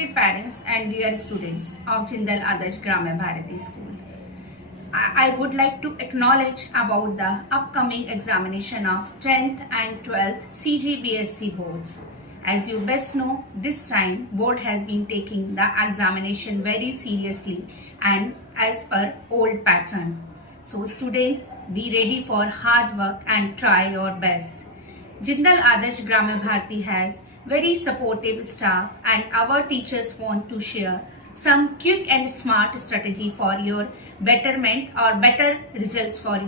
Respected parents and dear students of Jindal Adarsh Gramya Bharati School, I would like to acknowledge about the upcoming examination of 10th and 12th CGBSC boards. As you best know, this time board has been taking the examination very seriously and as per old pattern. So students, be ready for hard work and try your best. Jindal Adarsh Gramya Bharati has very supportive staff and our teachers want to share some quick and smart strategy for your betterment or better results for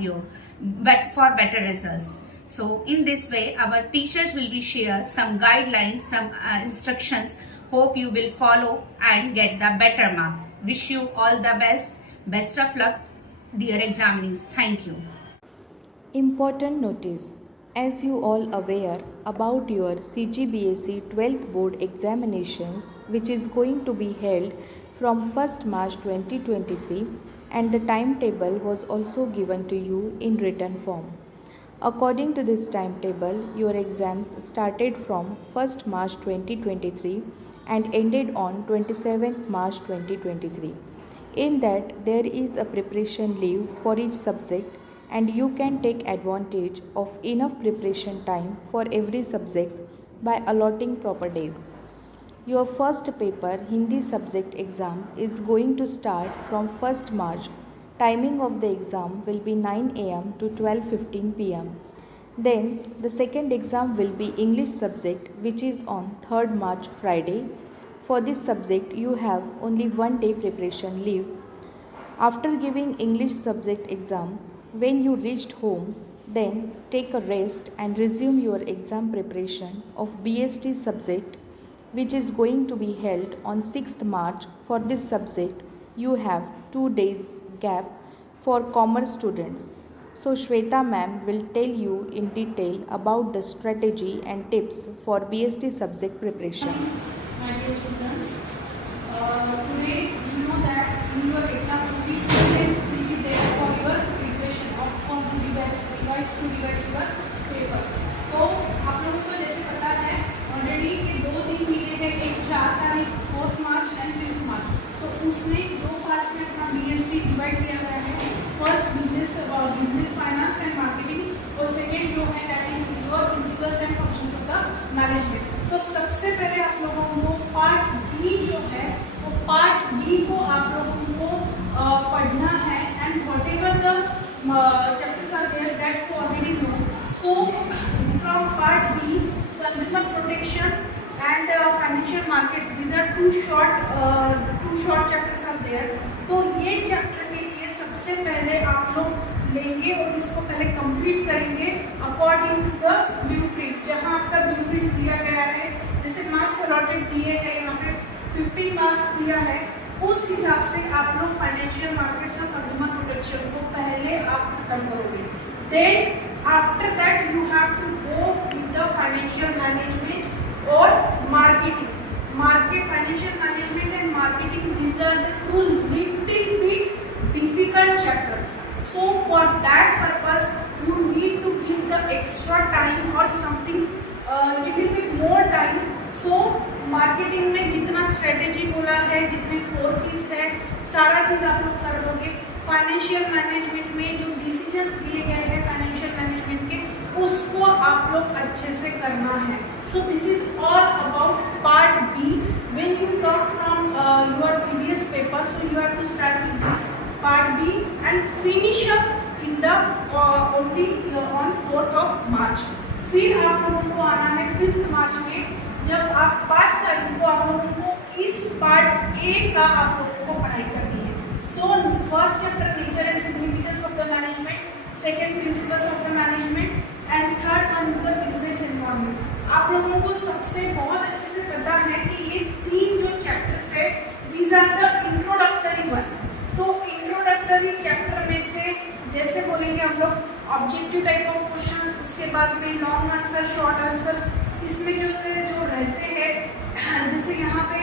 better results. So in this way, our teachers will be share some guidelines, some instructions. Hope you will follow and get the better marks. Wish you all the best. Best of luck, dear examinees. Thank you. Important notice. As you all aware about your CGBSE 12th board examinations, which is going to be held from 1st March 2023, and the timetable was also given to you in written form. According to this timetable, your exams started from 1st March 2023 and ended on 27th March 2023. In that, there is a preparation leave for each subject, and you can take advantage of enough preparation time for every subject by allotting proper days. Your first paper, Hindi subject exam, is going to start from 1st March. Timing of the exam will be 9 am to 12:15 pm. Then the second exam will be English subject, which is on 3rd March Friday. For this subject, you have only 1 day preparation leave. After giving English subject exam, when you reached home, then take a rest and resume your exam preparation of BST subject, which is going to be held on 6th March. For this subject, you have 2 days gap for commerce students. So Shweta ma'am will tell you in detail about the strategy and tips for BST subject preparation. My dear students, today you know that in your exam days will be there for your preparation of revise your paper. तो आप लोगों को जैसे पता है already कि 2 दिन मिले हैं, एक 4 तारीख 4 मार्च एंड 5 मार्च. तो उसमें 2 पार्ट्स में अपना BST डिवाइड किया गया है. First business finance and marketing और सेकेंड जो है that is your principles and functions of the management. तो सबसे पहले आप लोगों को पार्ट बी जो है वो पार्ट बी को आप लोगों को पढ़ना है and what ever the chapters are there that you already know. So from part B, consumer protection and financial markets, these are two short chapters are there. तो ये चैप्टर के लिए सबसे पहले आप लोग लेंगे और इसको पहले कंप्लीट करेंगे अकॉर्डिंग टू द ब्लूप्रिंट. जहाँ आपका ब्लूप्रिंट दिया गया है, जैसे मार्क्स अलॉटेड दिए हैं यहाँ पे 50 मार्क्स दिया है, उस हिसाब से आप लोग फाइनेंशियल मार्केट्स और कंज्यूमर प्रोटेक्शन को पहले आप खत्म करोगे. Then after that you have to go with the financial management और marketing. Financial management and marketing, these are the 2 little bit difficult chapters. So for that purpose you need to give the extra time or something little bit more time. So marketing में जितना strategy बोला है, जितने 4 P's है, सारा चीज़ आप लोग कर दोगे. फाइनेंशियल मैनेजमेंट में जो डिसीजंस दिए गए हैं फाइनेंशियल मैनेजमेंट के, उसको आप लोग अच्छे से करना है. So this is all about part B. When you come from your previous paper, so you have to start with this part B and finish up in the only on 4th of March. फिर आप लोगों को आना है 5th मार्च में, जब आप 5 तारीख को आप लोगों को इस पार्ट ए का आप लोगों को पढ़ाई करनी है. So first chapter nature and significance of the management, second principles of the management and third one is the business environment. आप लोगों को सबसे बहुत अच्छे से पता है कि ये 3 जो चैप्टर्स है, these are the introductory one. तो इंट्रोडक्टरी चैप्टर में से जैसे बोलेंगे हम लोग ऑब्जेक्टिव टाइप ऑफ क्वेश्चंस, उसके बाद में लॉन्ग आंसर, शॉर्ट आंसर्स, इसमें जो रहते हैं, जैसे यहाँ पे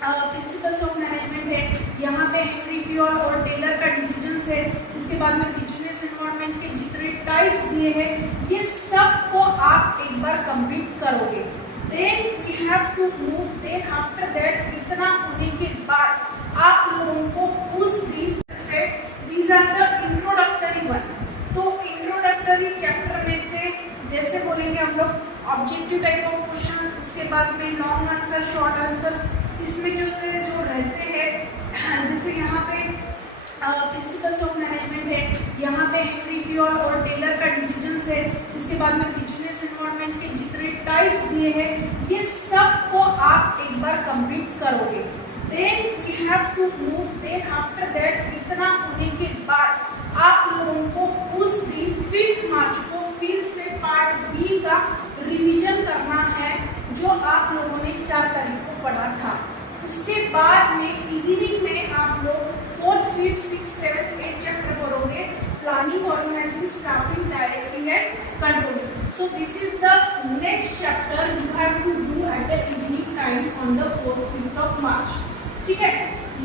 प्रिंसिपल्स ऑफ मैनेजमेंट है, यहाँ पे हेनरी फियोल और टेलर का डिसीजंस है, इसके बाद में बिजनेस एनवायरनमेंट के जितने टाइप्स दिए हैं, ये सब को आप एक बार कंप्लीट करोगे. Then we have to move, then after that we objective type of questions, उसके बाद में लॉन्ग आंसर, शॉर्ट आंसर्स। इसमें जो रहते हैं, जैसे यहाँ पे प्रिंसिपल्स ऑफ मैनेजमेंट है, यहाँ पे हेनरी फियोल और टेलर का डिसीजंस है, इसके बाद में बिजनेस एनवायरनमेंट के जितने टाइप्स दिए हैं ये सब को आप एक बार कंप्लीट करोगे। Then we have to move, then after that इतना होने के बाद आप लोगों को उस दिन 5 मार्च को फिर से पार्ट बी का रिवीजन करना है जो आप लोगों ने 4 तारीख को पढ़ा था। उसके बाद में इवनिंग में आप लोग 4th, 5th, 6th, 7th, 8th chapter पढ़ोगे, planning, organizing, staffing, directing and controlling. So this is the next chapter you have to do at the evening time on the 4th, 5th of March. ठीक है,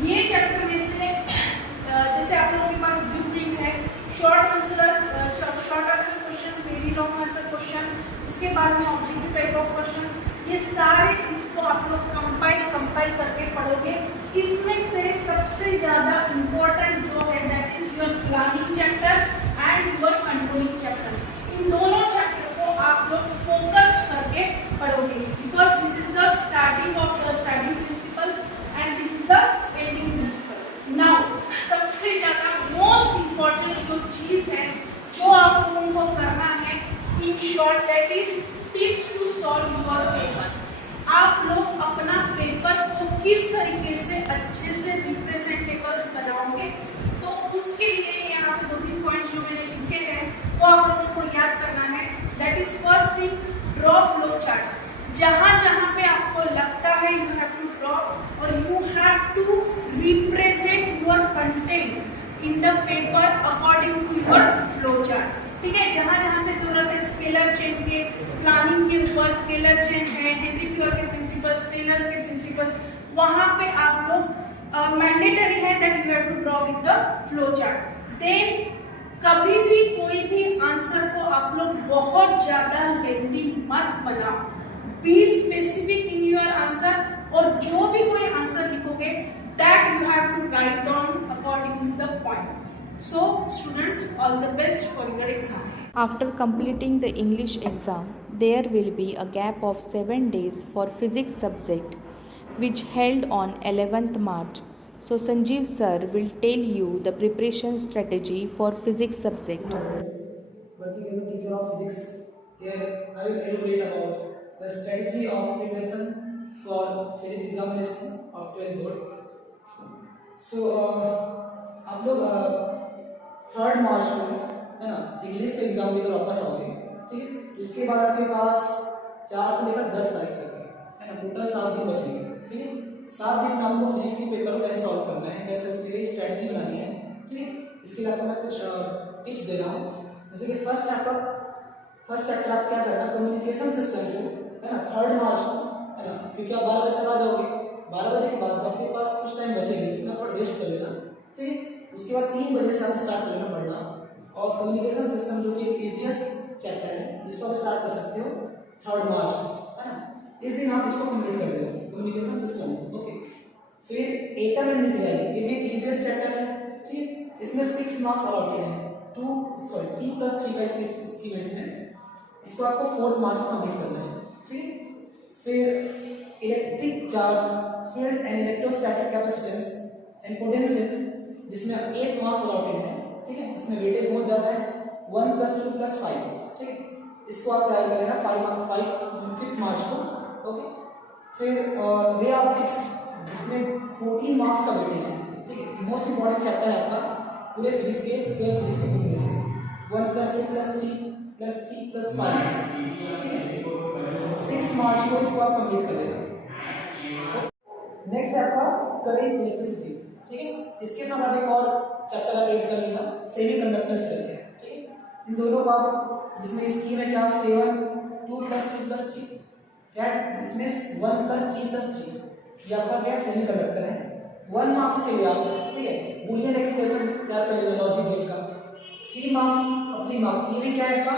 ये chapter में से जैसे आप लोगों के पास ब्लू प्रिंट है, short answer question, very long answer question, उसके बाद में ऑब्जेक्टिव टाइप ऑफ क्वेश्चंस, ये सारे इसको आप लोग कंपाइल करके पढ़ोगे। इसमें से सबसे ज़्यादा इम्पोर्टेंट जो है that is your planning chapter and your controlling chapter. इन दोनों चैप्टर को आप लोग फोकस करके पढ़ोगे because this is the starting of the starting principle and this is the ending principle. Now सबसे ज़्यादा मोस्ट इम्पोर्टेंट जो चीज़ है जो आप लोगों को करना है in short that is tips to solve your paper. आप लोग अपना पेपर को किस तरीके से अच्छे से रिप्रेजेंटेबल बनाओगे, तो उसके लिए यहाँ पे 2-3 पॉइंट्स जो मैंने लिखे हैं वो आप लोगों को याद करना है। That is first thing, draw flow charts. जहाँ जहाँ पे आपको लगता है यू हैव टू ड्रॉ और you have to represent your content in the paper according to your flow chart. ठीक है, जहाँ जहाँ पे जरूरत है स्केलर चेन के, प्लानिंग के ऊपर स्केलर चेन है, हेनरी फियोल के प्रिंसिपल्स, टेलर्स के प्रिंसिपल्स, वहाँ पे आप लोग मैंडेटरी है that you have to draw with the flow chart. Then कभी भी कोई भी आंसर को आप लोग बहुत ज़्यादा लेंथी मत बनाओ, be specific in your answer, और जो भी कोई आंसर लिखोगे that you have to write down according to the point. So students, all the best for your exam. After completing the English exam, there will be a gap of 7 days for physics subject which held on 11th March. So Sanjeev sir will tell you the preparation strategy for physics subject. Working as a teacher of physics, here I will elaborate about the strategy of preparation for physics examination of 12th board. So आप लोग 3rd मार्च को है ना English का exam देकर वापस आओगे। ठीक है, उसके बाद आपके पास 4 से लेकर 10 तारीख तक है ना, टोटल 7 दिन बचेंगे। ठीक है, 7 दिन में आपको फिजिक्स के पेपर को कैसे सॉल्व करना है, कैसे उसके लिए स्ट्रेटजी बनानी है। ठीक है, इसके लिए आपको मैं कुछ टिप्स दे रहा हूँ। जैसे कि फर्स्ट चैप्टर आप क्या करना, कम्युनिकेशन सिस्टम को है ना 3rd मार्च को है ना, क्योंकि आप 12 बजे तक आ जाओगे, 12 बजे के बाद आपके पास कुछ टाइम बचेगी, उसमें थोड़ा रेस्ट कर लेना। ठीक है, उसके बाद 3 बजे से आप स्टार्ट कर लेना पढ़ना, और कम्युनिकेशन सिस्टम जो कि एक इजीएस्ट चैप्टर है जिसको आप स्टार्ट कर सकते हो 3rd मार्च को है ना, इस दिन आप इसको कंप्लीट कर देना कम्युनिकेशन सिस्टम। ओके, फिर एटम एंड न्यूक्लियर, ये भी एक इजीएस्ट चैप्टर है। ठीक, इसमें 6 मार्क्स अलॉटेड है, 3 + 3 का इसकी वजह से इसको आपको 4th मार्च को कंप्लीट करना है। ठीक, फिर electric charge, field and electrostatic capacitance and potential, जिसमें 8 मार्क्स अलॉटेड है। ठीक है, इसमें वेटेज बहुत ज्यादा है, 1 + 2 + 5। ठीक है, इसको आप तैयार कर लेना 5th मार्च को। ओके, फिर रे ऑप्टिक्स, जिसमें 14 मार्क्स का वेटेज है। ठीक है, मोस्ट इंपॉर्टेंट चैप्टर है आपका पूरे फिजिक्स के 12 फिजिक्स के बुक में से, 1 + 2 + 3 + 3 + 5। ठीक है, 6 मार्च को इसको आप कंप्लीट कर लेना। नेक्स्ट है आपका करंट इलेक्ट्रिसिटी। ठीक है, इसके साथ आप एक और चैप्टर आप ऐड कर लेना, सेमीकंडक्टर्स करके। ठीक है, इन दोनों का जिसमें स्कीम है क्या 7 2 + 2 + 3 क्या, इसमें 1 + 3 + 3, ये आपका क्या सेमीकंडक्टर है। 1 मार्क्स के लिए आप ठीक है बुलियन एक्सप्रेशन तैयार कर लेना लॉजिक गेट का, 3 मार्क्स और 3 मार्क्स। ये भी क्या है आपका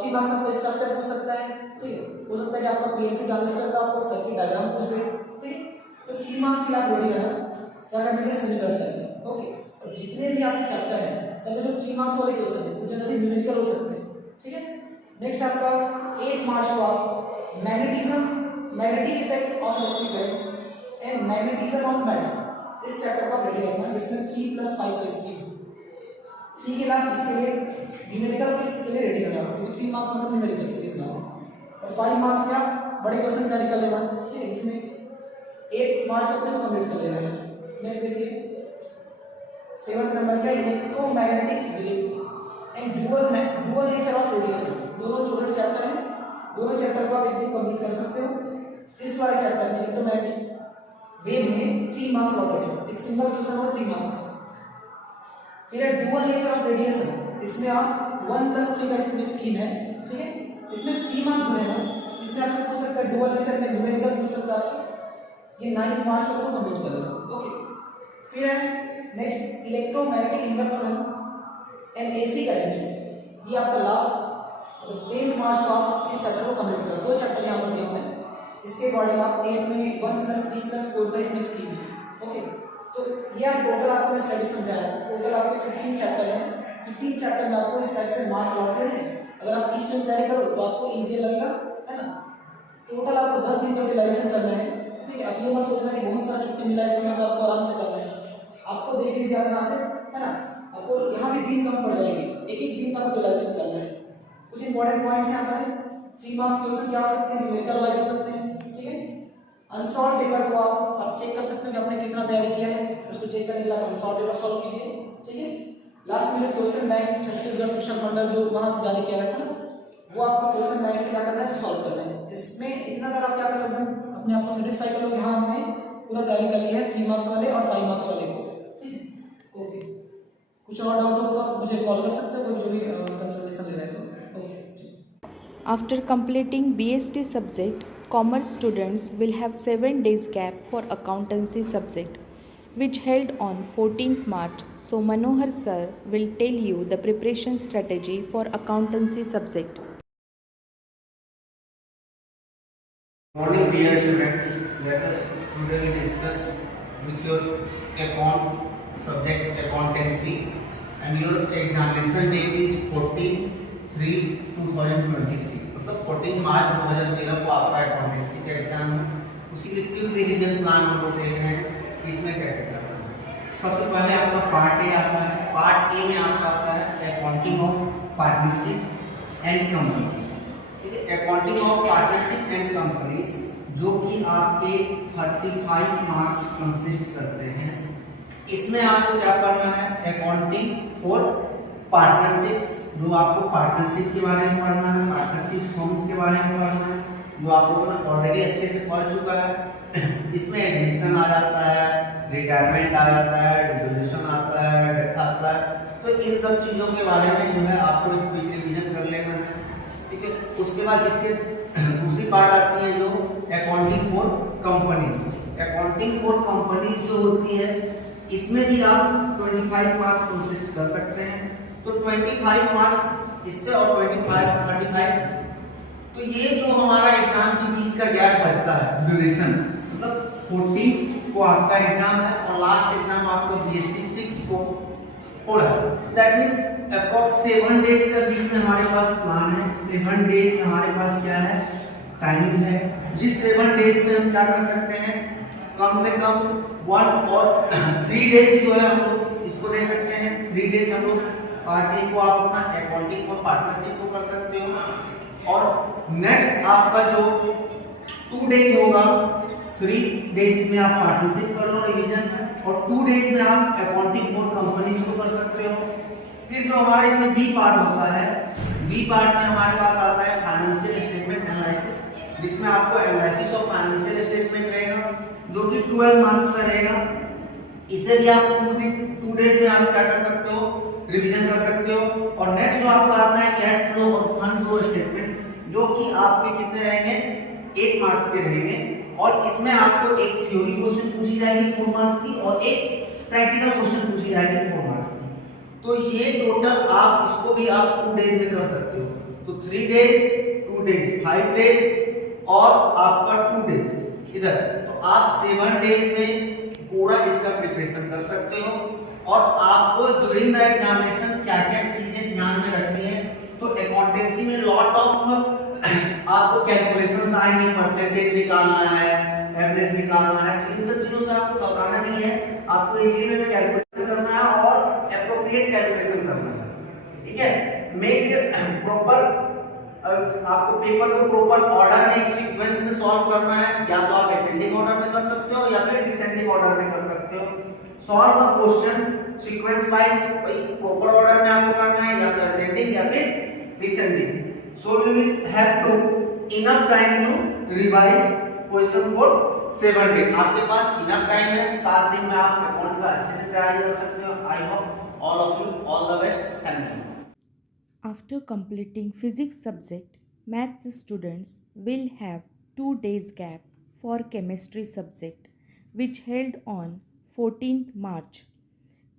3 मार्क्स आपका स्ट्रक्चर पूछ सकता है। ठीक है, हो सकता है कि आपका पीएनपी ट्रांजिस्टर का आपको सर्किट डायग्राम पूछ दे। ठीक है, तो 3 मार्क्स के लिए आप रेडी रहना क्या करने के लिए सेमीकंडक्टर में। ओके, और जितने भी आपके चैप्टर हैं सब जो 3 मार्क्स वाले क्वेश्चन है वो जनरली न्यूमेरिकल हो सकते हैं। ठीक है, नेक्स्ट आपका 8 मार्च को आप magnetic effect of electric current and magnetism of matter. इस चैप्टर को आप रेडी रखना, जिसमें 3+5 का स्कीम 3 के बाद इसके लिए न्यूमेरिकल के लिए रेडी करना, क्योंकि 3 मार्क्स मतलब न्यूमेरिकल सीरीज में और 5 मार्क्स में आप बड़े क्वेश्चन तैयारी कर लेना, ठीक है। इसमें 8 मार्क्स आपको इसको कंप्लीट कर लेना है। नेक्स्ट देखिए 7th नंबर का electromagnetic wave and dual nature of radiation. दोनों छोटे चैप्टर हैं, दोनों चैप्टर को आप एक दिन कंप्लीट कर सकते हो। इस वाले चैप्टर में इलेक्ट्रोमैग्नेटिक वेव में 3 मार्क्स लॉटेड है, एक सिंगल क्वेश्चन होगा 3 मार्क्स का। फिर है ड्यूअल नेचर ऑफ रेडिएशन, इसमें आप 1+3 का स्कीम है, ठीक है। इसमें 3 मार्क्स जो है ना, इसमें आपसे पूछ सकता है ड्यूअल नेचर में न्यूमेरिकल पूछ सकता है आपसे, ये 9th मार्क्स को आपको कंप्लीट कर लेना, ओके। फिर है next electromagnetic induction and AC current, ये आपका लास्ट 10th मार्क्स को आप इस चैप्टर को कंप्लीट करो। 2 चैप्टर यहाँ पर दिए हुए हैं, इसके अकॉर्डिंग आप 8 में 1+3+4 का इसमें स्कीम है, ओके। तो ये टोटल आपको मैं स्टडी समझाया, टोटल आपके 15 चैप्टर हैं। 15 चैप्टर में आपको इस टाइप से मार्क लॉटेड है। अगर आप इस टाइम तैयारी करो तो आपको इजी लगेगा, है ना। टोटल आपको 10 दिन का रिलाइजेशन करना है, ठीक है। अब ये मत सोचना कि बहुत सारा छुट्टी मिला है इसमें तो आपको आराम से करना है। आपको देख लीजिए आप यहाँ से, है ना, आपको यहाँ भी दिन कम पड़ जाएंगे, एक दिन का आपको रिलाइजेशन करना है। कुछ इंपॉर्टेंट पॉइंट्स यहाँ पर है। 3 मार्क्स क्वेश्चन क्या हो सकते हैं, न्यूमेरिकल वाइज हो सकते हैं, ठीक है। अनसॉल्व पेपर को आप चेक कर सकते हैं कि आपने कितना तैयारी किया है, उसको चेक करने के लिए आप अनसॉल्व पेपर सॉल्व कीजिए, ठीक है। लास्ट में जो क्वेश्चन बैंक छत्तीसगढ़ शिक्षा मंडल जो वहां से जारी किया गया था ना, वो आपको क्वेश्चन बैंक से क्या करना है, सॉल्व करना है। इसमें इतना अगर आप क्या कर लो, अपने आप को सेटिस्फाई कर लो कि हाँ हमने पूरा तैयारी कर लिया है 3 मार्क्स वाले और 5 मार्क्स वाले को, ठीक है, ओके। कुछ और डाउट हो तो आप मुझे कॉल कर सकते हो, कोई जो भी कंसल्टेशन ले रहे हो, okay. After completing BST subject, commerce students will have 7 days gap for accountancy subject, which held on 14th March. So Manohar sir will tell you the preparation strategy for accountancy subject. Morning dear students, let us today discuss with your account subject accountancy and your examination date is 14/3/2023, मतलब 14 मार्च 2013 को आपका accountancy का exam है। उसी के quick revision plan हम लोग देख रहे हैं इसमें कैसे करना है। सबसे पहले आपका पार्ट ए आता है। पार्ट ए में आपका आता है accounting of partnership and companies, ठीक है। Accounting of partnership and companies जो कि आपके 35 मार्क्स कंसिस्ट करते हैं। इसमें आपको क्या पढ़ना है, अकाउंटिंग फॉर पार्टनरशिप्स, जो आपको पार्टनरशिप के बारे में पढ़ना है, पार्टनरशिप फॉर्म्स के बारे में पढ़ना है, जो आप लोगों ने ऑलरेडी अच्छे से पढ़ चुका है। इसमें एडमिशन आ जाता है, रिटायरमेंट आ जाता है, डिसोल्यूशन आता है, डेथ आता है, तो इन सब चीजों के बारे में जो है आपको एक क्विक रिवीजन कर लेना है, ठीक है। उसके बाद इसके दूसरी पार्ट आती है जो accounting for companies. Accounting for companies जो होती है इसमें भी आप 25 मार्क्स कंसिस्ट कर सकते हैं। तो 25 मार्क्स इससे और 25 35, तो ये जो हमारा एग्जाम के बीच का गैप बचता है ड्यूरेशन, मतलब 14 को आपका एग्जाम है और लास्ट एग्जाम आपको BST 6 को हो रहा है। दैट मींस अप्रॉक्स 7 डेज के बीच में हमारे पास प्लान है। 7 डेज हमारे पास क्या है, टाइमिंग है। जिस 7 डेज में हम क्या कर सकते हैं, कम से कम 1 और 3 डेज जो है हम लोग इसको दे सकते हैं। 3 डेज हम लोग पार्ट ए को आप अपना अकाउंटिंग और पार्टनरशिप को कर सकते हो और नेक्स्ट आपका जो 2 डेज होगा, 3 डेज में आप पार्टनरशिप कर लो रिवीजन और 2 डेज में आप अकाउंटिंग और कंपनीज को कर सकते हो। फिर जो हमारा इसमें बी पार्ट होता है, बी पार्ट में हमारे पास आता है फाइनेंशियल स्टेटमेंट एनालिसिस, जिसमें आपको एनालिसिस ऑफ फाइनेंशियल स्टेटमेंट रहेगा जो कि 12 मार्क्स का रहेगा। इसे भी आप 2 डेज में आप क्या कर सकते हो, रिवीजन कर सकते हो। और नेक्स्ट जो आपका आता है कैश फ्लो और फंड फ्लो स्टेटमेंट, जो कि आपके कितने रहेंगे, 8 मार्क्स के रहेंगे और इसमें आपको एक थ्योरी क्वेश्चन पूछी जाएगी 4 मार्क्स की और एक प्रैक्टिकल क्वेश्चन पूछी जाएगी 4 मार्क्स की। तो ये टोटल आप इसको भी आप 2 डेज में कर सकते हो। तो 3 डेज, 2 डेज, 5 डेज और आपका 2 डेज इधर। तो आप 7 डेज में पूरा इसका प्रिपरेशन कर सकते हो और आपको ड्यूरिंग द एग्जामिनेशन क्या क्या चीजें ध्यान में रखनी है। तो अकाउंटेंसी में लॉट ऑफ आपको कैलकुलेशंस आएंगे, परसेंटेज निकालना है, एवरेज निकालना है, तो इन सब चीजों से आपको घबराना नहीं है, आपको इजीली वे में कैलकुलेशन करना है और एप्रोप्रिएट कैलकुलेशन करना है, ठीक है। मेक प्रॉपर, आपको पेपर को प्रॉपर ऑर्डर में, एक सीक्वेंस में सॉल्व करना है, या तो आप असेंडिंग ऑर्डर में कर सकते हो या फिर डिसेंडिंग ऑर्डर में कर सकते हो। Solve the question sequence wise, proper order में आपको करना है, या तो असेंडिंग या फिर descending. So we will have to enough time to revise question for 7 days. आपके पास enough time है, 7 दिन में आप अकाउंट का अच्छे से तैयारी कर सकते हो। I hope all of you all the best. Thank you. After completing physics subject, maths students will have 2 days gap for chemistry subject, which held on 14th March.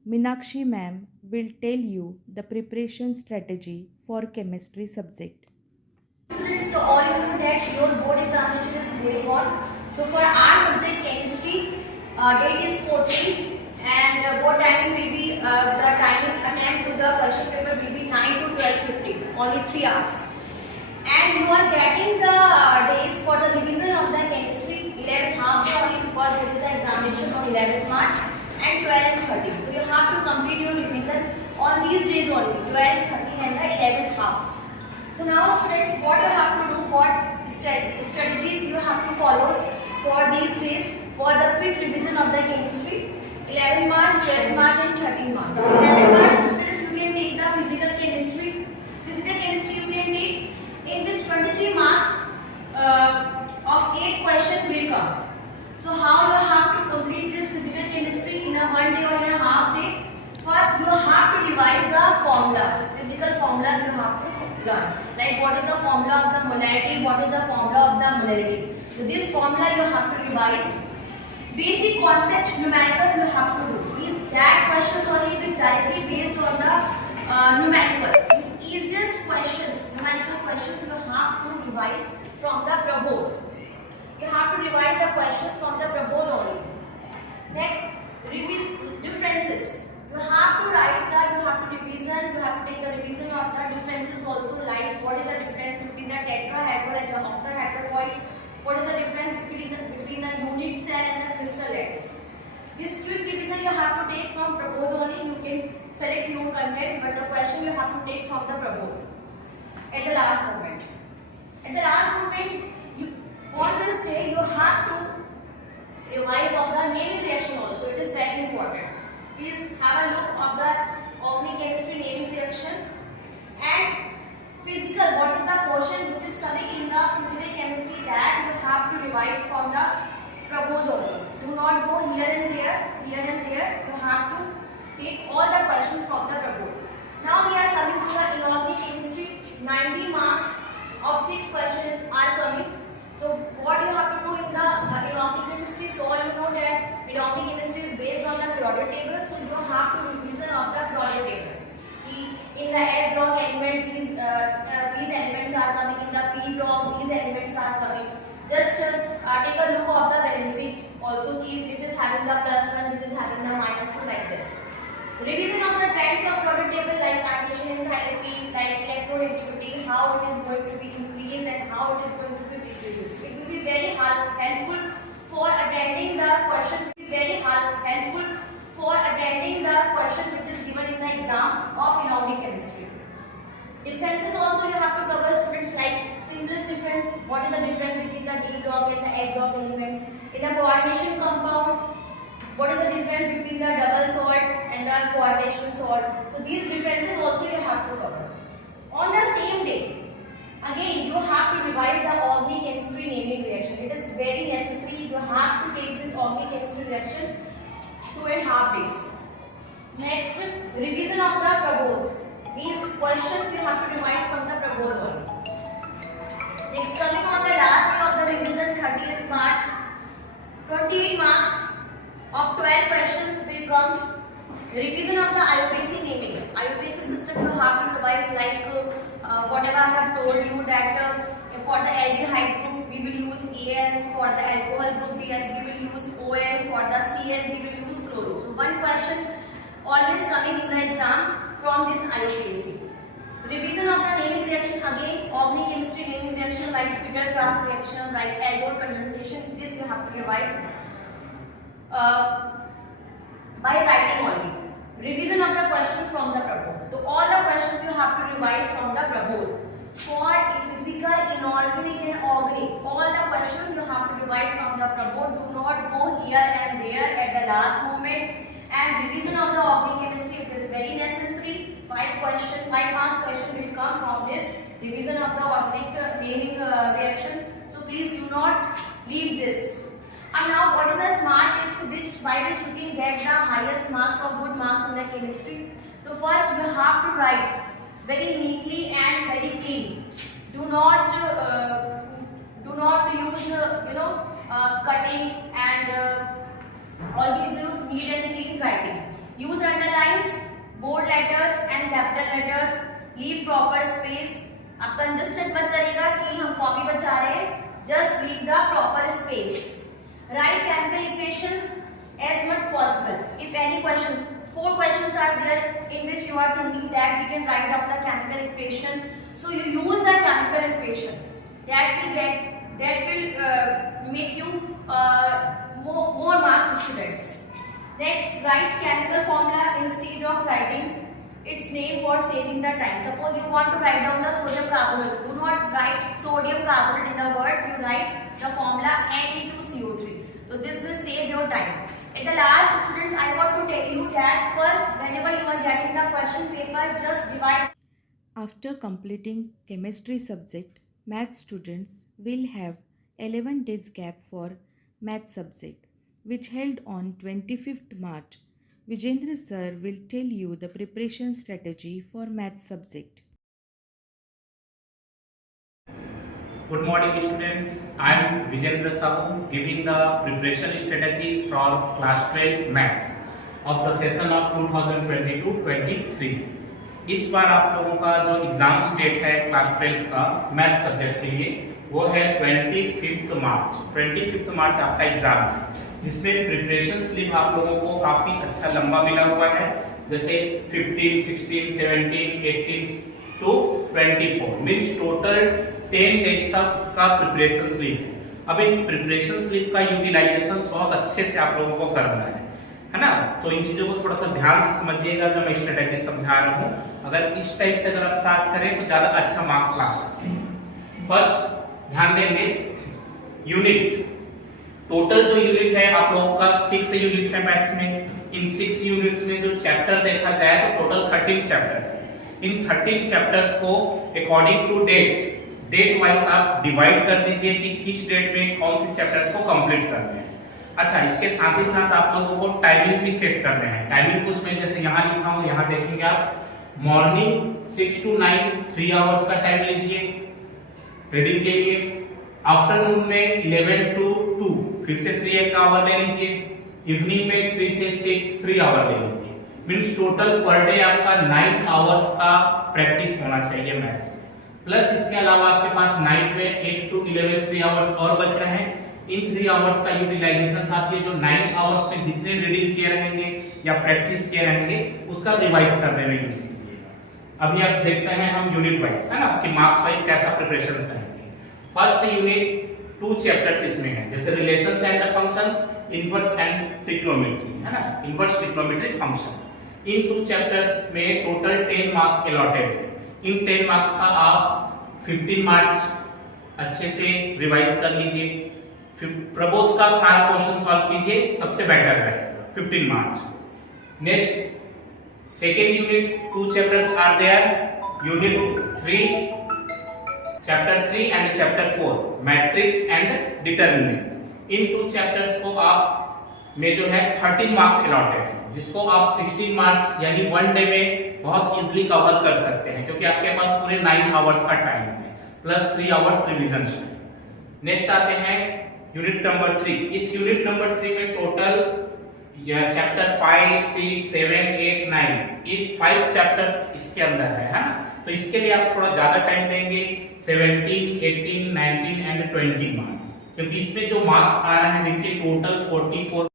Meenakshi ma'am will tell you the preparation strategy for chemistry subject. Students, so all you know that your board examination is going on. So for our subject chemistry, date is 14 and board timing will be, the timing attempt to the question paper will be 9 to 12:15, only 3 hours. And you are getting the days for the revision of the chemistry 11 half day only, because there is an examination on 11th March and 12 and 13. So you have to complete your revision on these days only, 12, 13 and the 11th half. So now students, what you have to do, what strategies you have to follow for these days for the quick revision of the chemistry 11 March, 12 March and 13 March. 11 March students, you can take the physical chemistry. Physical chemistry you can take, in which 23 marks of 8 questions will come. So how you have to complete this physical chemistry in a 1 day or in a half day? First you have to revise the formulas, physical formulas you have to learn. Like what is the formula of the molarity, what is the formula of the molarity. So this formula you have to revise. Basic concept numericals you have to do. Is that questions only is directly based on the numericals. These easiest questions, numerical questions you have to revise from the Prabodh. You have to revise the questions from the Prabodh only. Next, differences. You have to write the, you have to revision, you have to take the revision of the differences also, like what is the difference between the tetrahedral and the octahedral, what is the difference between the unit cell and the crystal lattice. This quick revision you have to take from Prabodh only. You can select your content, but the question you have to take from the Prabodh at the last moment. At the last moment, on this day you have to revise of the naming reaction also. It is very important. Please have a look of the organic chemistry naming reaction. And physical, what is the portion which is coming in the physical chemistry, that you have to revise from the Prabodh only. Do not go here and there, here and there. You have to take all the questions from the Prabodh. Now we are coming to the inorganic chemistry. 90 marks of 6 questions are coming. So what you have to do in the inorganic chemistry, so all you know that inorganic chemistry is based on the periodic table, so you have to revision of the periodic table. In the S block element, these elements are coming. In the P block, these elements are coming. Just take a look of the valency also, which is having the +1, which is having the -2, like this. Revision of the trends of periodic table, like addition enthalpy, like electronegativity, how it is going to be increased and how it is going to be decreased. It will be very helpful for attending the question. Which is given in the exam of inorganic chemistry. Differences also you have to cover, students, like simplest difference. What is the difference between the D block and the F block elements? In a coordination compound, what is the difference between the double salt and the coordination salt? So these differences also you have to cover. On the same day, again you have to revise the organic chemistry naming reaction. It is very necessary. You have to take this organic chemistry reaction 2.5 days. Next, revision of the Prabodh. These questions you have to revise from the Prabodh only. Next, coming on the last day of the revision, 30th March, 28 marks of 12 questions will come. Revision of the IUPAC naming. IUPAC system you have to revise, like whatever I have told you, that for the aldehyde group we will use AN, for the alcohol group we will use ON, for the CN we will use chloro. So one question always coming in the exam from this IUPAC. Revision of the naming reaction, again organic chemistry naming reaction like Friedel-Crafts reaction, like Aldol condensation, this you have to revise by writing only. Revision of the questions from the Prabodh. So all the questions you have to revise from the Prabodh. For physical, inorganic and organic, all the questions you have to revise from the Prabodh. Do not go here and there at the last moment. And revision of the organic chemistry, it is very necessary. 5 marks question will come from this revision of the organic naming reaction. So please do not leave this. And now what is the smart tips by which you can get the highest marks or good marks in the chemistry? So first you have to write very neatly and very clean. Do not use cutting and always use neat and clean writing. Use underlines, bold letters and capital letters. Leave proper space. आप congested मत करेगा कि हम copy बचा रहे हैं. Just leave the proper space. Write chemical equations as much possible. If any questions, 4 questions are there in which you are thinking that we can write up the chemical equation, so you use the chemical equation. That will make you more marks students. Next, write chemical formula instead of writing its name for saving the time. Suppose you want to write down the sodium carbonate. Do not write sodium carbonate in the words. You write the formula Na2CO3. So this will save your time. At the last, students, I want to tell you that first, whenever you are getting the question paper, just divide. After completing chemistry subject, math students will have 11 days gap for math subject, which held on 25th March. Vijendra sir will tell you the preparation strategy for math subject. Good morning students, I am Vijendra Sahu giving the preparation strategy for class 12 maths of the session of 2022-23. इस बार आप लोगों का जो exams date है class 12 का math subject के लिए वो है 25 मार्च। 25 मार्च आपका एग्जाम है जिसमें प्रिपरेशन स्लिप आप लोगों को काफी अच्छा लंबा मिला हुआ है, जैसे 15, 16, 17, 18 to 24 मीन्स टोटल 10 डेज तक का प्रिपरेशन स्लिप है। अब इन प्रिपरेशन स्लिप का यूटिलाइजेशन बहुत अच्छे से आप लोगों को करना है ना। तो इन चीजों को थोड़ा सा ध्यान से समझिएगा जो मैं स्ट्रेटेजी समझा रहा हूँ। अगर इस टाइप से अगर आप स्टार्ट करें तो ज्यादा अच्छा मार्क्स ला सकते हैं। फर्स्ट ध्यान देंगे यूनिट, टोटल जो यूनिट है आप लोगों का 6 यूनिट है मैथ्स में। इन 6 यूनिट्स में जो चैप्टर देखा जाए तो टोटल 13 चैप्टर्स है। इन 13 चैप्टर्स को अकॉर्डिंग टू डेट वाइज आप डिवाइड कर दीजिए कि किस डेट में कौन से चैप्टर्स को कंप्लीट करने हैं। अच्छा, इसके साथ ही साथ आप लोगों को टाइमिंग भी सेट करने हैं। टाइमिंग कुछ में जैसे यहाँ लिखा हूँ, यहाँ देखेंगे आप मॉर्निंग 6 to 9 3 आवर्स का टाइम लीजिए रीडिंग के लिए। आफ्टरनून में 11 to 2 फिर से 3 आवर ले लीजिए। इवनिंग में 3 से 6 3 आवर ले लीजिए। मींस टोटल पर डे आपका 9 आवर्स का प्रैक्टिस होना चाहिए मैथ्स में। प्लस इसके अलावा आपके पास नाइट में 8 to 11 3 आवर्स और बच रहे हैं। इन 3 आवर्स का यूटिलाइजेशन आप ये जो 9 आवर्स में जितने रीडिंग किए रहेंगे या प्रैक्टिस किए रहेंगे उसका रिवाइज करने में यूज कीजिएगा। अभी आप देखते हैं हम यूनिट वाइज, है ना, कि मार्क्स वाइज कैसा प्रिपरेशन करेंगे। फर्स्ट यूनिट 2 चैप्टर्स इसमें है, जैसे relations and functions, inverse and trigonometry, है ना, इनवर्स ट्रिग्नोमेट्रिक फंक्शन। इन 2 चैप्टर्स में टोटल 10 मार्क्स अलॉटेड है। इन 10 मार्क्स का आप 15 मार्क्स अच्छे से रिवाइज कर लीजिए। प्रबोध का सारा क्वेश्चन सॉल्व कीजिए, सबसे बेटर रहेगा 15 marks. Next second unit 2 chapters are there, unit 3 chapter 3 and chapter 4 matrix and determinants. इन 2 चैप्टर्स को आप में जो है 13 मार्क्स अलॉटेड है, जिसको आप 16 मार्क्स यानी 1 डे में बहुत इजीली कवर कर सकते हैं क्योंकि आपके पास पूरे 9 आवर्स का टाइम है प्लस 3 आवर्स रिवीजन है। नेक्स्ट आते हैं यूनिट नंबर 3। इस यूनिट नंबर 3 में टोटल चैप्टर 5, 6, 7, 8, 9 ये 5 चैप्टर्स इसके अंदर है ना। तो इसके लिए आप थोड़ा ज्यादा टाइम देंगे, 17, 18, 19 एंड 20 मार्क्स, क्योंकि इसमें जो मार्क्स आ रहे हैं देखिए टोटल 44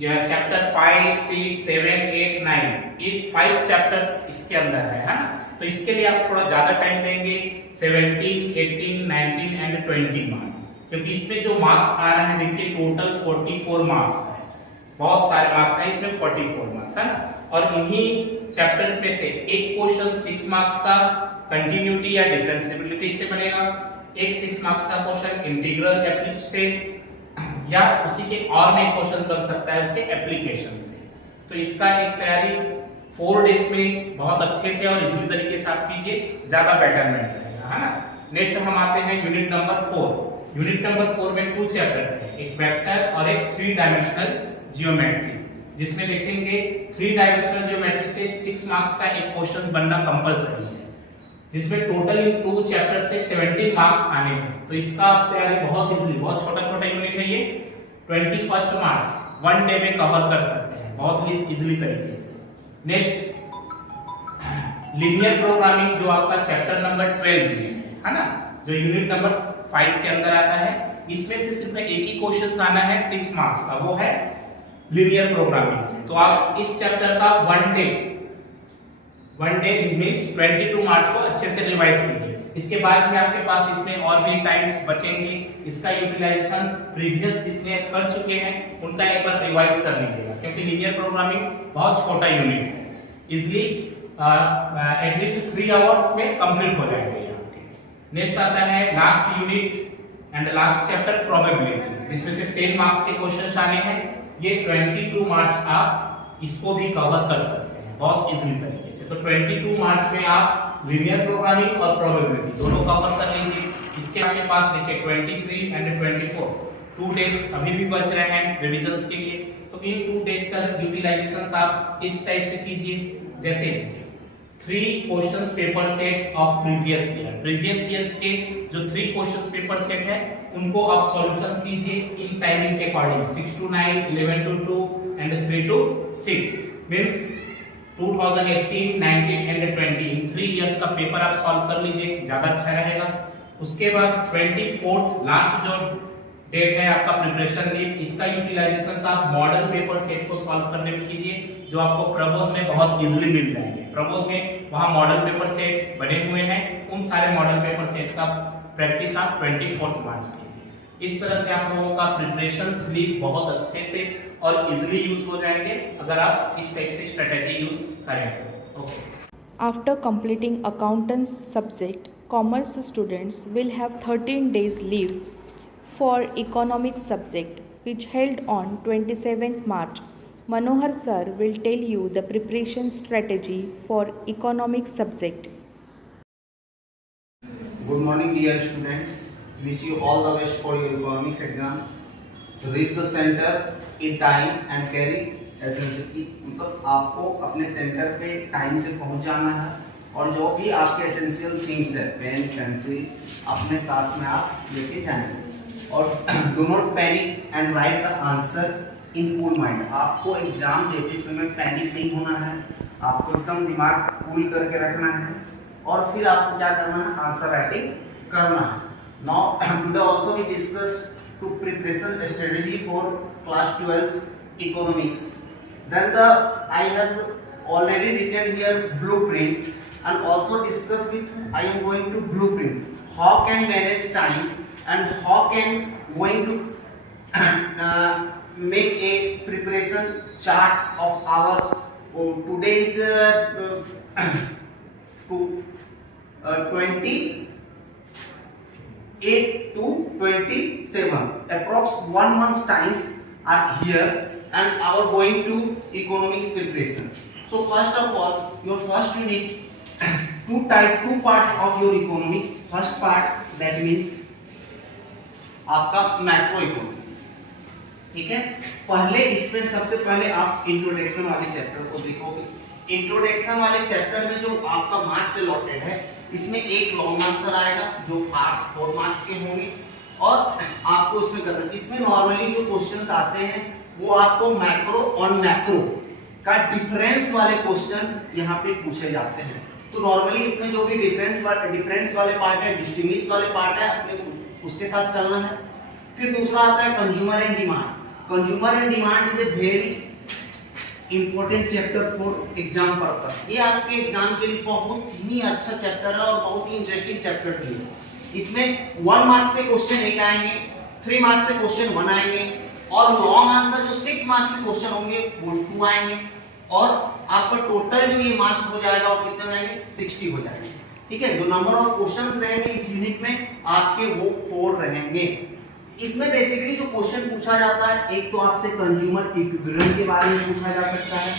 चैप्टर 5, 6, 7, 8, 9 ये 5 चैप्टर्स इसके अंदर है ना। तो इसके लिए आप थोड़ा ज्यादा टाइम देंगे 17, 18, 19 एंड 20 मार्क्स, क्योंकि इसमें जो मार्क्स आ रहे हैं देखिए टोटल 44 मार्क्स है, बहुत सारे मार्क्स हैं इसमें, 44 मार्क्स है ना। और इन्हीं चैप्टर्स में से एक क्वेश्चन 6 मार्क्स का कंटिन्यूटी या डिफरेंशिएबिलिटी से बनेगा, एक 6 मार्क्स का क्वेश्चन इंटीग्रल एप्लीकेशन से, या उसी के और में क्वेश्चन बन सकता है उसके एप्लीकेशन से। तो इसका एक तैयारी 4 डेज में बहुत अच्छे से और इजी तरीके से आप कीजिए, ज्यादा बेटरमेंट रहेगा, है ना। नेक्स्ट हम आते हैं यूनिट नंबर 4। यूनिट नंबर 4 में 2 चैप्टर्स हैं, एक वेक्टर और एक 3 डायमेंशनल जियोमेट्री, जिसमें देखेंगे 3 डायमेंशनल जियोमेट्री से 6 मार्क्स का एक क्वेश्चन बनना कंपलसरी है, जिसमें टोटल इन 2 चैप्टर से 17 मार्क्स आने हैं। तो इसका तैयारी बहुत इजीली, बहुत छोटा छोटा यूनिट है ये, 21 मार्क्स 1 डे में कवर कर सकते हैं बहुत इजीली तरीके से। नेक्स्ट लीनियर प्रोग्रामिंग, जो आपका चैप्टर नंबर 12 में है ना, जो यूनिट नंबर 5 के अंदर आता है, इसमें से सिर्फ एक ही क्वेश्चन आना है 6 मार्क्स का, वो है लीनियर प्रोग्रामिंग से। तो आप इस चैप्टर का 1 डे मींस 22 मार्क्स को अच्छे से रिवाइज कीजिए। इसके बाद भी आपके पास इसमें और भी टाइम्स बचेंगे, इसका यूटिलाइजेशन प्रीवियस जितने कर चुके हैं उनका एक बार रिवाइज कर लीजिएगा, क्योंकि लीनियर प्रोग्रामिंग बहुत छोटा यूनिट है, इजिली एटलीस्ट 3 आवर्स में कंप्लीट हो जाएंगे आपके। नेक्स्ट आता है last unit and last chapter probability, जिसमें से 10 मार्क्स के क्वेश्चन आने हैं। ये 22 मार्क्स आप इसको भी कवर कर सकते हैं बहुत इजीली तरीके से। तो 22 मार्क्स में आप लीनियर प्रोग्रामिंग और प्रोबेबिलिटी दोनों कवर कर लीजिए। इसके आपके पास देखिए 23 एंड 24 2 डेज अभी भी बच रहे हैं रिविजन के लिए। तो इन 2 डेज का यूटिलाइजेशन आप इस टाइप से कीजिए, जैसे 3 questions paper set of previous years के जो 3 क्वेश्चंस पेपर सेट है उनको आप सॉल्यूशंस कीजिए इन टाइमिंग के according, 6 to 9, 11 to 2 and 3 to 6 means 2018, 19 and 20 in 3 years का पेपर आप सॉल्व कर लीजिए, ज्यादा अच्छा रहेगा। उसके बाद 24th लास्ट जो डेट है आपका प्रिपरेशन डेट, इसका यूटिलाइजेशन आप मॉडल पेपर सेट को सॉल्व करने में कीजिए, जो आपको प्रबोध में बहुत इजीली मिल जाएंगे। प्रबोध में वहां मॉडल पेपर सेट बने हुए हैं, उन सारे मॉडल पेपर सेट का प्रैक्टिस आप 24th मार्च कीजिए। इस तरह से आप लोगों का प्रिपरेशन स्लीप बहुत अच्छे से और इजीली यूज हो जाएंगे अगर आप इस टाइप से स्ट्रेटेजी यूज करें तो। Okay. After completing accountants subject, commerce students will have 13 days leave for economics subject, which held on 27th March. Manohar sir will tell you the preparation strategy for economics subject. Good morning dear students, wish you all the best for your economics exam. Reach the center in time and carry essential keys. मतलब आपको अपने centre पे time से पहुंच जाना है और जो भी आपके एसेंशियल थिंग्स है, पेन पेंसिल अपने साथ में आप लेके जाएंगे। और do not panic and right the answer in cool mind. आपको एग्जाम देते समय पैनिक नहीं होना है, आपको एकदम दिमाग कूल करके रखना है और फिर आपको क्या करना है, आंसर राइटिंग करना है। Now today also we discuss to preparation strategy for class 12 economics. Then I have already written here blueprint and also discuss with I am going to blueprint how can manage time and how can going to make a preparation chart of our today's 8 to 27 approx 1 month's times are here and our going to economics preparation. So first of all, your first unit two parts of your economics. First part that means आपका macro economics, ठीक है। पहले इसमें सबसे पहले आप introduction वाले chapter को देखोगे। इंट्रोडक्शन वाले चैप्टर में जो आपका मार्क्स अलॉटेड है, इसमें एक लॉन्ग आंसर आएगा जो 4 मार्क्स के होंगे और आपको उसमें करना। इसमें नॉर्मली जो क्वेश्चंस आते हैं वो आपको मैक्रो और मैक्रो का डिफरेंस वाले क्वेश्चन यहाँ पे पूछे जाते हैं। तो नॉर्मली इसमें जो भी डिफरेंस वाले पार्ट है, डिस्टिंग्विश वाले पार्ट है, अपने उसके साथ चलना है। फिर दूसरा आता है consumer and demand. Consumer and demand is a very important chapter for exam purpose. ये आपके एग्जाम के लिए बहुत ही अच्छा चैप्टर है और बहुत ही इंटरेस्टिंग चैप्टर भी है। इसमें 1 मार्क्स से क्वेश्चन एक आएंगे, 3 मार्क्स से क्वेश्चन 1 आएंगे और लॉन्ग आंसर जो 6 मार्क्स से क्वेश्चन होंगे वो 2 आएंगे और आपका टोटल जो ये मार्क्स हो जाएगा वो कितने हो जाएंगे 60 हो जाएंगे। ठीक है, जो नंबर ऑफ क्वेश्चंस रहेंगे इस यूनिट में आपके वो 4 रहेंगे। इसमें बेसिकली जो क्वेश्चन पूछा जाता है, एक तो आपसे कंज्यूमर इक्विवेलेंट के बारे में पूछा जा सकता है,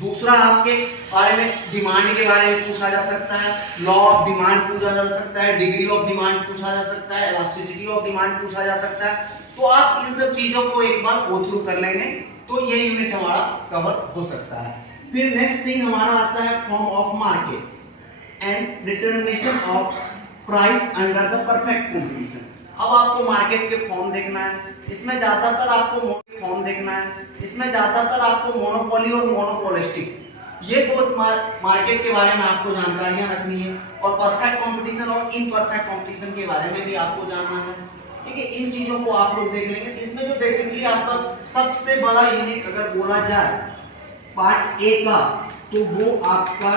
दूसरा आपके बारे में डिमांड के बारे में पूछा जा सकता है, लॉ ऑफ डिमांड पूछा जा सकता है, डिग्री ऑफ डिमांड पूछा जा सकता है, इलास्टिसिटी ऑफ डिमांड पूछा जा सकता है। तो आप इन सब चीजों को एक बार गो थ्रू कर लेंगे तो ये यूनिट हमारा कवर हो सकता है। फिर नेक्स्ट थिंग हमारा आता है form of market and determination of price under the perfect competition. अब आपको मार्केट के फॉर्म देखना है, इसमें ज्यादातर आपको फॉर्म देखना है, इसमें ज्यादातर आपको मोनोपोली और मोनोपोलिस्टिक ये दो मार्केट के बारे में आपको जानकारियां रखनी है और परफेक्ट कंपटीशन और इनपरफेक्ट कंपटीशन के बारे में भी आपको जानना है। ठीक है, इन चीजों को आप लोग देख लेंगे। इसमें जो बेसिकली आपका सबसे बड़ा यूनिट अगर बोला जाए पार्ट ए का तो वो आपका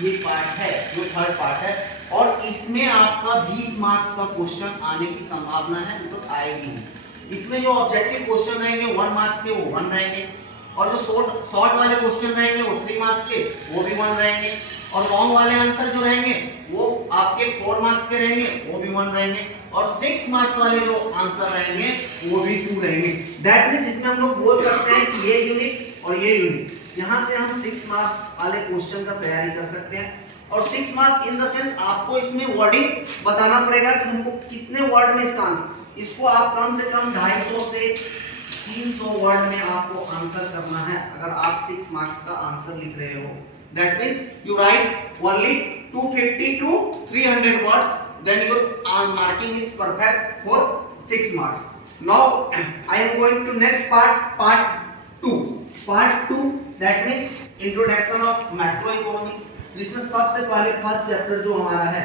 ये पार्ट है जो थर्ड पार्ट है और इसमें आपका 20 मार्क्स का क्वेश्चन आने की संभावना है, तो आएगी। इसमें जो ऑब्जेक्टिव क्वेश्चन रहेंगे 1 मार्क्स के वो 1 रहेंगे और जो शॉर्ट वाले क्वेश्चन रहेंगे वो 3 मार्क्स के वो भी 1 रहेंगे और लॉन्ग वाले आंसर जो रहेंगे वो आपके 4 मार्क्स के रहेंगे वो भी 1 रहेंगे और 6 मार्क्स वाले जो आंसर रहेंगे वो भी 2 रहेंगे। दैट मींस इसमें हम लोग बोल सकते हैं कि ये यूनिट और ये यूनिट यहाँ से हम 6 मार्क्स वाले क्वेश्चन का तैयारी कर सकते हैं और 6 मार्क्स इन द सेंस आपको इसमें वर्डिंग बताना पड़ेगा कि हमको कितने वर्ड में इसका आंसर, इसको आप कम से कम 250 से 300 वर्ड में आपको आंसर करना है। अगर आप 6 मार्क्स का आंसर लिख रहे हो that means you right only 250 to 300 words, then your marking is perfect for 6 marks. Now I am going to next part 2. Part 2 that means introduction of macroeconomics, जिसमें सबसे पहले फर्स्ट चैप्टर जो हमारा है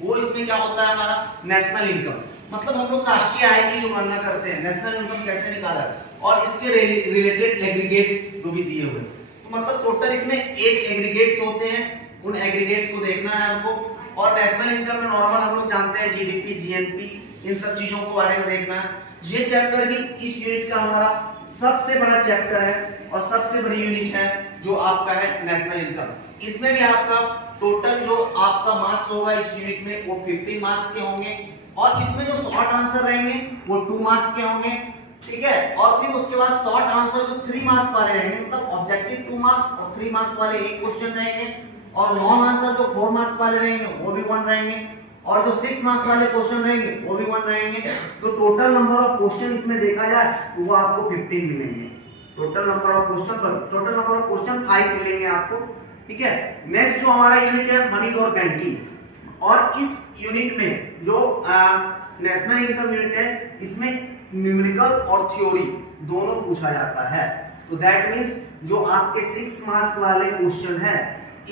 वो इसमें क्या होता है हमारा नेशनल इनकम, मतलब हम लोग राष्ट्रीय आय की जो गणना करते हैं नेशनल इनकम कैसे निकाला है और इसके रिलेटेड एग्रीगेट्स जो भी दिए हुए, तो मतलब टोटल इसमें 8 एग्रीगेट्स होते हैं, उन एग्रीगेट्स को देखना है हमको और नेशनल इनकम में नॉर्मल हम लोग जानते हैं जीडीपी जीएनपी इन सब चीजों के बारे में देखना है। ये चैप्टर भी इस यूनिट का हमारा सबसे बड़ा चैप्टर है और सबसे बड़ी यूनिट है जो आपका है नेशनल इनकम। इसमें भी आपका टोटल जो आपका मार्क्स होगा इस यूनिट में वो 15 मार्क्स के होंगे और इसमें जो शॉर्ट आंसर रहेंगे वो 2 मार्क्स के होंगे। ठीक है, और फिर उसके बाद शॉर्ट आंसर जो 3 मार्क्स वाले रहेंगे, मतलब ऑब्जेक्टिव 2 मार्क्स और 3 मार्क्स वाले एक क्वेश्चन रहेंगे और लॉन्ग आंसर जो 4 मार्क्स वाले रहेंगे वो भी 1 रहेंगे और जो 6 मार्क्स वाले क्वेश्चन रहेंगे वो भी 1 रहेंगे। तो टोटल नंबर ऑफ क्वेश्चन इसमें देखा जाए तो वो आपको 15 मिलेंगे। टोटल नंबर ऑफ क्वेश्चन 5 मिलेंगे आपको। ठीक है, नेक्स्ट जो हमारा यूनिट है मनी और बैंकिंग और इस यूनिट में जो नेशनल इनकम यूनिट है इसमें न्यूमेरिकल और थ्योरी दोनों पूछा जाता है। तो दैट मींस जो आपके 6 मार्क्स वाले क्वेश्चन है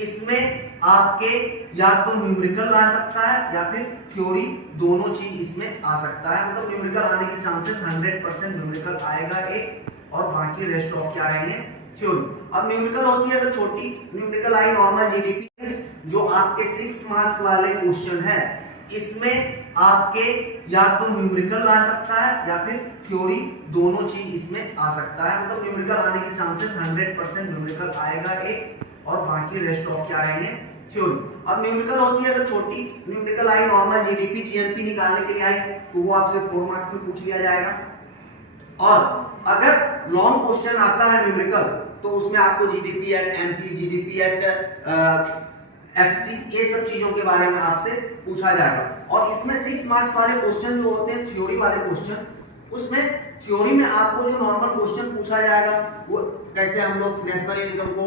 इसमें आपके या तो न्यूमेरिकल आ सकता है या फिर थ्योरी, दोनों चीज इसमें आ सकता है। मतलब न्यूमेरिकल आने के चांसेस 100% न्यूमेरिकल आएगा एक और बाकी रेस्ट ऑफ क्या आएंगे थ्योरी। अब न्यूमेरिकल होती है तो छोटी न्यूमेरिकल आई नॉर्मल जीडीपी, जो आपके 6 मार्क्स वाले क्वेश्चन है इसमें आपके या तो न्यूमेरिकल आ सकता है या फिर थ्योरी, दोनों चीज इसमें आ सकता है। मतलब न्यूमेरिकल आने के चांसेस 100% न्यूमेरिकल आएगा एक और बाकी रेस्ट ऑफ क्या आएंगे थ्योरी। अब न्यूमेरिकल होती है तो छोटी न्यूमेरिकल आई नॉर्मल जीडीपी जीएनपी निकालने के लिए आई तो वो आपसे 4 मार्क्स में पूछ लिया जाएगा। और अगर लॉन्ग क्वेश्चन आता है न्यूमेरिकल तो उसमें आपको GDP at MP, GDP at FC, ये सब चीजों के बारे में आपसे पूछा जाएगा। और इसमें 6 मार्क्स वाले क्वेश्चन जो होते हैं थ्योरी वाले क्वेश्चन, उसमें थ्योरी में आपको जो नॉर्मल क्वेश्चन पूछा जाएगा वो कैसे हम लोग नेशनल इनकम को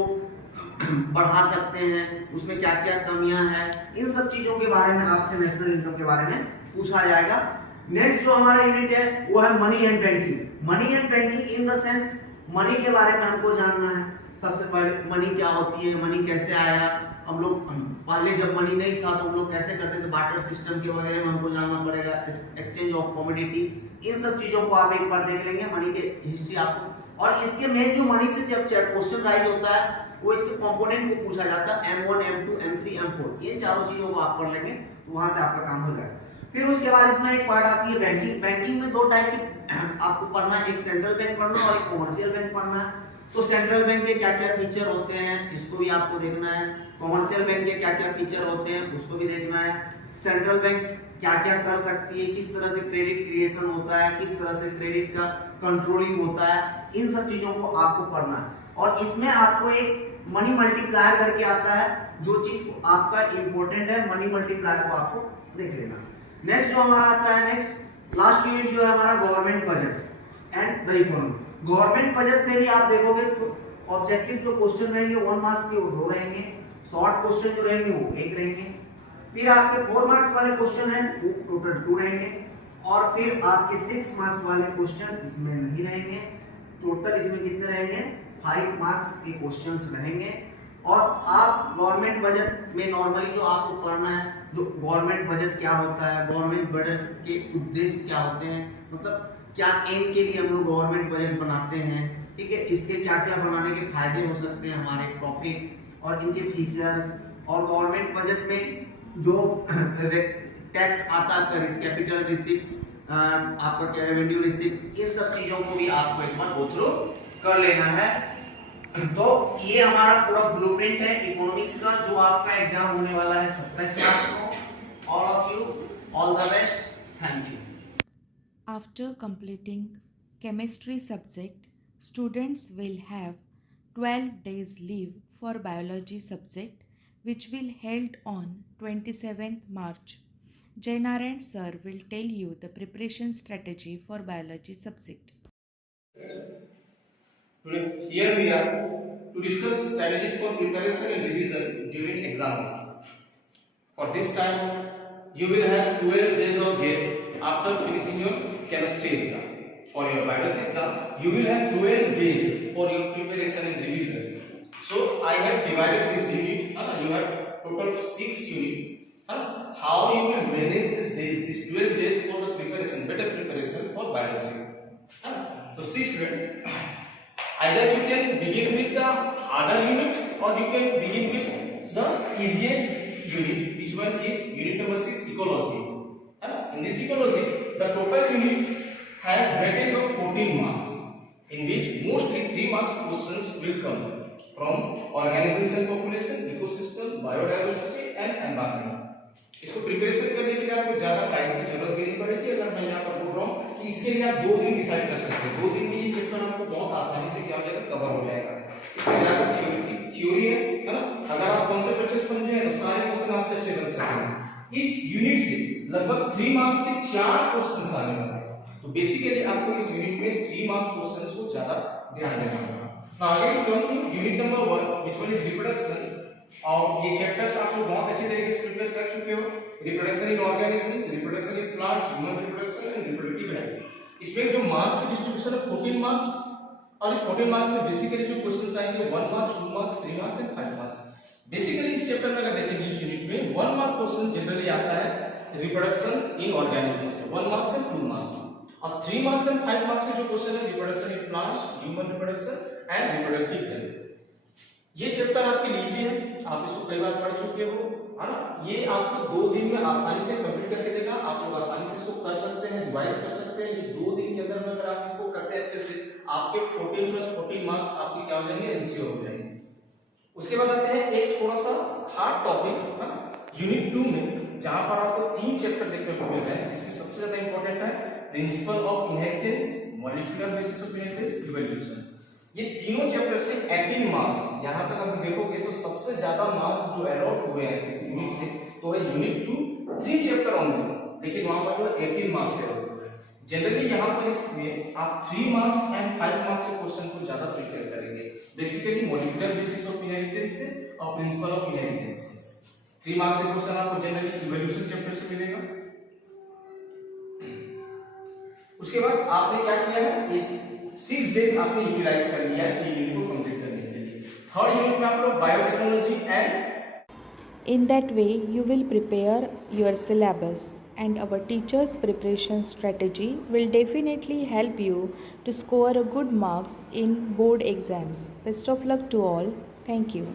बढ़ा सकते हैं, उसमें क्या क्या कमियां हैं, इन सब चीजों के बारे में आपसे नेशनल इनकम के बारे में पूछा जाएगा। नेक्स्ट जो हमारा यूनिट है वो है money and banking. Money and banking in the sense money के बारे में हमको जानना है। सबसे पहले मनी क्या होती है, मनी कैसे आया, हम लोग पहले जब मनी नहीं था तो हम लोग कैसे करते थे, बार्टर सिस्टम के वगैरह में हमको जानना पड़ेगा, एक्सचेंज ऑफ कमोडिटी, इन सब चीजों को आप एक बार देख लेंगे। मनी के हिस्ट्री आपको और इसके मेन जो मनी से जब क्वेश्चन राइज होता है वो इसके कंपोनेंट को पूछा जाता है, M1, M2, M3, M4, इन चारों चीजों को आप पढ़ लेंगे तो वहां से आपका काम हो जाएगा। फिर उसके बाद इसमें एक पार्ट आती है बैंकिंग। बैंकिंग में दो टाइप की आपको पढ़ना है, एक सेंट्रल बैंक पढ़ना है और एक कॉमर्शियल बैंक पढ़ना है। तो सेंट्रल बैंक के क्या क्या फीचर होते हैं इसको भी आपको देखना है, कॉमर्शियल बैंक के क्या क्या फीचर होते हैं उसको भी देखना है, सेंट्रल बैंक क्या क्या कर सकती है, किस तरह से क्रेडिट क्रिएशन होता है, किस तरह से क्रेडिट का कंट्रोलिंग होता है, इन सब चीजों को आपको पढ़ना है। और इसमें आपको एक मनी मल्टीप्लायर करके आता है, जो चीज आपका इंपॉर्टेंट है मनी मल्टीप्लायर को आपको देख लेना। नेक्स्ट जो हमारा आता है, नेक्स्ट लास्ट यूनिट जो है हमारा government budget and the economy. Government budget से भी आप देखोगे तो ऑब्जेक्टिव जो क्वेश्चन रहेंगे 1 मार्क्स के वो 2 रहेंगे, शॉर्ट क्वेश्चन जो रहेंगे वो 1 रहेंगे, फिर आपके 4 मार्क्स वाले क्वेश्चन हैं वो टोटल 2 रहेंगे, और फिर आपके 6 मार्क्स वाले क्वेश्चन इसमें नहीं रहेंगे। टोटल इसमें कितने रहेंगे, 5 मार्क्स के क्वेश्चंस रहेंगे। और आप गवर्नमेंट बजट में नॉर्मली जो आपको पढ़ना है, जो गवर्नमेंट बजट क्या होता है, गवर्नमेंट बजट के उद्देश्य क्या होते हैं, मतलब क्या एम के लिए हम लोग गवर्नमेंट बजट बनाते हैं, ठीक है, इसके क्या क्या बनाने के फायदे हो सकते हैं, हमारे प्रॉफिट और इनके फीचर्स, और गवर्नमेंट बजट में जो टैक्स आता है, कैपिटल रिसिप्ट, आपका क्या रेवेन्यू रिसिप्ट, इन सब चीजों को भी आपको एक बार गो थ्रू कर लेना है। तो ये हमारा पूरा ब्लूप्रिंट है इकोनॉमिक्स का, जो आपका एग्जाम होने वाला है 27 मार्च को। All of you all the best, thank you. After completing chemistry subject, students will have 12 days leave for biology subject, which will held on 27th March. Jainarayan sir will tell you the preparation strategy for biology subject. Today, here we are to discuss strategies for preparation and revision during exam. For this time, you will have 12 days of gap after finishing your chemistry exam. For your biology exam, you will have 12 days for your preparation and revision. So, I have divided this unit. You have total 6 units. How you will manage these days, these 12 days for the preparation, better preparation for biology. So, see student, either you can begin with the harder unit or you can begin with the easiest unit. Which one is unit number 6, ecology. In this ecology, the total unit has weightage of 14 marks, in which mostly 3 marks questions will come from organisms and population, ecosystem, biodiversity and environment. इसको preparation करने के लिए आपको ज्यादा time की जरूरत भी नहीं पड़ेगी। अगर मैं यहाँ पर बोल रहा हूँ कि इसके लिए आप 2 दिन डिसाइड कर सकते हैं, 2 दिन में ये चैप्टर आपको बहुत आसानी से क्या हो जाएगा, कवर हो जाएगा। इसके लिए आपको थ्योरी है ना, अगर आप कॉन्सेप्ट अच्छे से समझे तो सारे क्वेश्चन आपसे अच्छे बन सकते हैं। इस यूनिट से लगभग 3 मार्क्स के 4 क्वेश्चन आने वाले हैं, तो बेसिकली आपको इस यूनिट में 3 मार्क्स क्वेश्चंस को ज्यादा ध्यान देना होगा। Now let's come to unit number 1, which one is reproduction. और ये चैप्टर्स आप लोग बहुत अच्छे तरीके से प्रिपेयर कर चुके हो, reproduction in organisms, reproduction in plant, human reproduction and reproductive health. इसमें जो मार्क्स की डिस्ट्रीब्यूशन है 14 मार्क्स, और इस 14 मार्क्स में बेसिकली जो क्वेश्चंस आएंगे 1 marks, 2 marks, 3 marks and 5 marks. Basically इस चैप्टर में अगर देखेंगे इस यूनिट में 1 मार्क क्वेश्चन जनरली आता है रिप्रोडक्शन इन ऑर्गेनिजम्स से, 1 मार्क्स एंड 2 मार्क्स, और 3 मार्क्स एंड 5 मार्क्स के जो क्वेश्चन है reproduction in plants, human reproduction and reproductive health. ये चैप्टर आपके लिए है, आप इसको कई बार पढ़ चुके हो, है ना। ये आपको 2 दिन में आसानी से कंप्लीट करके देगा, आप लोग आसानी से इसको कर सकते हैं, रिवाइज कर सकते हैं। ये 2 दिन के अंदर में अगर आप इसको करते हैं अच्छे से, आपके 14 + 14 मार्क्स आपके क्या हो जाएंगे, एनसीओ हो जाएंगे। उसके बाद आते हैं एक थोड़ा सा हार्ड टॉपिक, है ना, यूनिट 2 में, जहां पर आपको 3 चैप्टर देखने को मिलते हैं, जिसमें सबसे ज्यादा इंपॉर्टेंट है principle of inheritance, molecular basis of inheritance, evolution. ये तीनों चैप्टर से 18 मार्क्स, यहां तक आप देखोगे तो सबसे ज्यादा मार्क्स जो अलॉट हुए हैं इस यूनिट से, तो है यूनिट 2, 3 चैप्टर ओनली, लेकिन वहां पर जो 18 मार्क्स है। जनरली यहाँ पर इसमें आप 3 मार्क्स एंड 5 मार्क्स के क्वेश्चन को ज्यादा प्रिपेयर करेंगे, basically molecular basis of inheritance से और प्रिंसिपल ऑफ इनहेरिटेंस से। 3 मार्क्स के क्वेश्चन आपको जनरली इवोल्यूशन चैप्टर से मिलेगा। उसके बाद आपने क्या किया है, ये 6 डेज आपने यूटिलाइज कर लिया है ये यूनिट को कंप्लीट करने के लिए। थर्ड यूनिट में आप लोग biotechnology and In that way, you will prepare your syllabus. and our teachers' preparation strategy will definitely help you to score a good marks in board exams. Best of luck to all. Thank you.